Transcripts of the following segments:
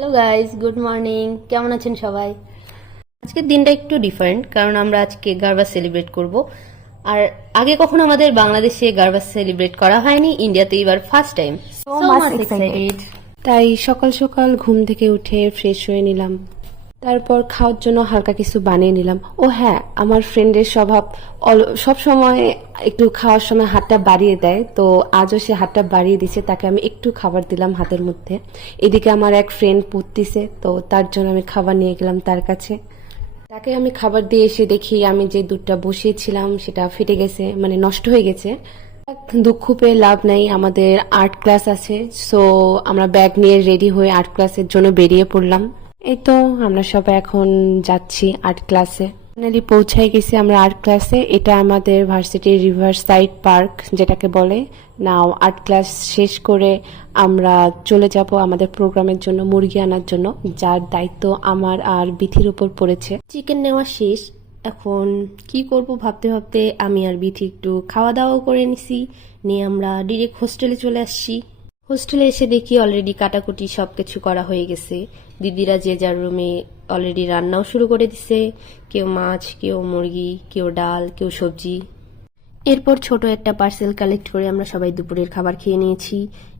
Hello guys, good morning. কেমন আছেন সবাই? আজকের দিনটা একটু ডিফারেন্ট, কারণ আমরা আজকে গারবা সেলিব্রেট করব। আর আগে কখনো আমাদের বাংলাদেশে গারবা সেলিব্রেট করা হয়নি, ইন্ডিয়াতে এবার first time. So much excited. তাই সকাল সকাল ঘুম থেকে উঠে ফ্রেশ হয়ে নিলাম, তারপর খাওয়ার জন্য হালকা কিছু বানিয়ে নিলাম। ও হ্যাঁ, আমার ফ্রেন্ডের স্বভাব সব সময় একটু খাওয়ার সময় হাতটা বাড়িয়ে দেয়, তো আজও সে হাতটা বাড়িয়ে দিছে, তাকে আমি একটু খাবার দিলাম হাতের মধ্যে। এদিকে আমার এক ফ্রেন্ড পড়তিছে, তো তার জন্য আমি খাবার নিয়ে গেলাম তার কাছে। তাকে আমি খাবার দিয়ে এসে দেখি আমি যে দুধটা বসিয়েছিলাম সেটা ফেটে গেছে, মানে নষ্ট হয়ে গেছে। দুঃখ পেয়ে লাভ নাই, আমাদের আর্ট ক্লাস আছে, সো আমরা ব্যাগ নিয়ে রেডি হয়ে আর্ট ক্লাসের জন্য বেরিয়ে পড়লাম। এই তো আমরা সবাই এখন যাচ্ছি আর্ট ক্লাসে। ফাইনালি পৌঁছাই গেছি আমরা আর্ট ক্লাসে। এটা আমাদের ভার্সিটির রিভার সাইড পার্ক যেটাকে বলে। নাও আর্ট ক্লাস শেষ করে আমরা চলে যাব আমাদের প্রোগ্রামের জন্য মুরগি আনার জন্য, যার দায়িত্ব আমার আর বিথির উপর পড়েছে। চিকেন নেওয়া শেষ, এখন কি করব ভাবতে ভাবতে আমি আর বিথি একটু খাওয়া দাওয়াও করে নিছি, নিয়ে আমরা ডিরেক্ট হোস্টেলে চলে আসছি। হোস্টেলে এসে দেখি অলরেডি কাটাকুটি সবকিছু করা হয়ে গেছে। দিদিরা যে যার রুমে অলরেডি রান্নাও শুরু করে দিছে, কেউ মাছ, কেউ মুরগি, কেউ ডাল, কেউ সবজি। এরপর ছোট একটা পার্সেল কালেক্ট করে আমরা সবাই দুপুরের খাবার খেয়ে নিয়েছি।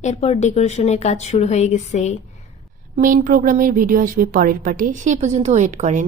এরপর ডেকোরেশনের কাজ শুরু হয়ে গেছে। মেইন প্রোগ্রামের ভিডিও আসবে পরের পার্টে, সেই পর্যন্ত ওয়েট করেন।